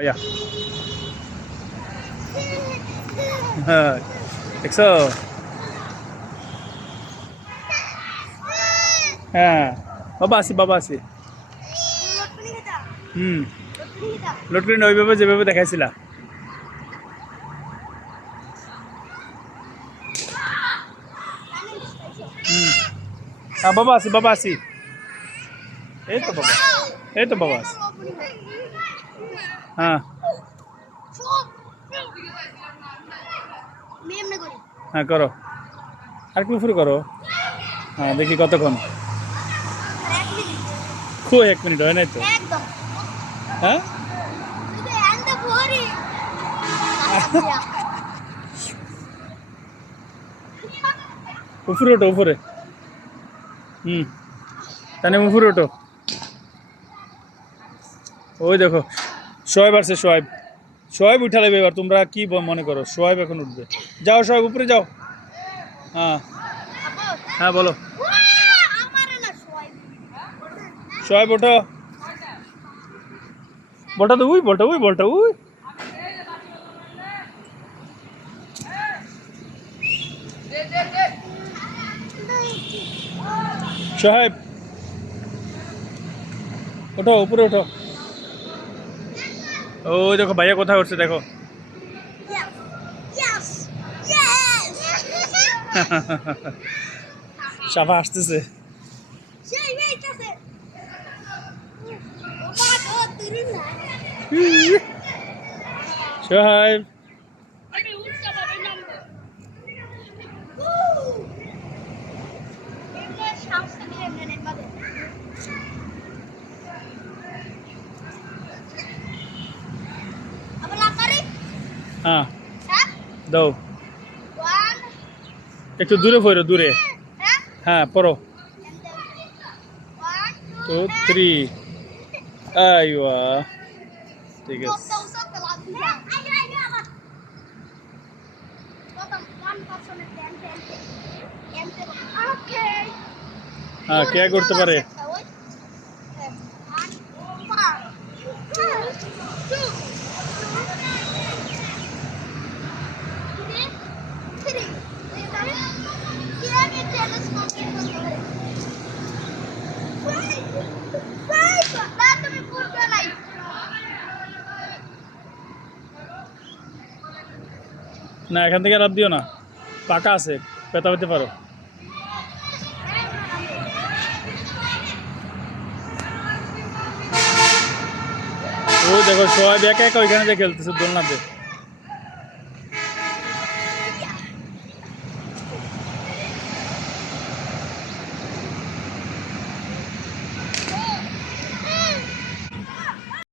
ভাইয়া হ্যাঁ দেখছো হ্যাঁ বাবা আছি হুম লটকিন ওইভাবে যেভাবে দেখাইছিলা হুম হ্যাঁ বাবা আছি এই তো বাবা আছি হ্যাঁ হ্যাঁ করো আর কি উপরে করো হ্যাঁ দেখি কতক্ষণ খুব 1 মিনিট হয় নাই তো হ্যাঁ উপরে ওঠো উপরে হুম তাহলে উপরে ওঠো ওই দেখো শোয়েব আসছে শোয়েব উঠা দেবে এবার তোমরা কি মনে করো শোয়েব এখন উঠবে যাও শোয়েব উপরে যাও হ্যাঁ হ্যাঁ বলো শোয়েব ওঠো বলটা উই শোয়েব ওঠো উপরে ওঠো ওই দেখো ভাইয়া কোথায় উঠছে দেখো সাফা আসতেছে সোহাইব হ্যাঁ দাও একটু দূরে পড়ো দূরে হ্যাঁ পড়ো 2 3 আইওয়া ঠিক আছে হ্যাঁ কে করতে পারে না এখান থেকে লাভ দিও না পাকা আছে পেতা পেতে পারো ওই দেখো সবাই একা একা ওইখানে যে খেলতেছে দোলনাতে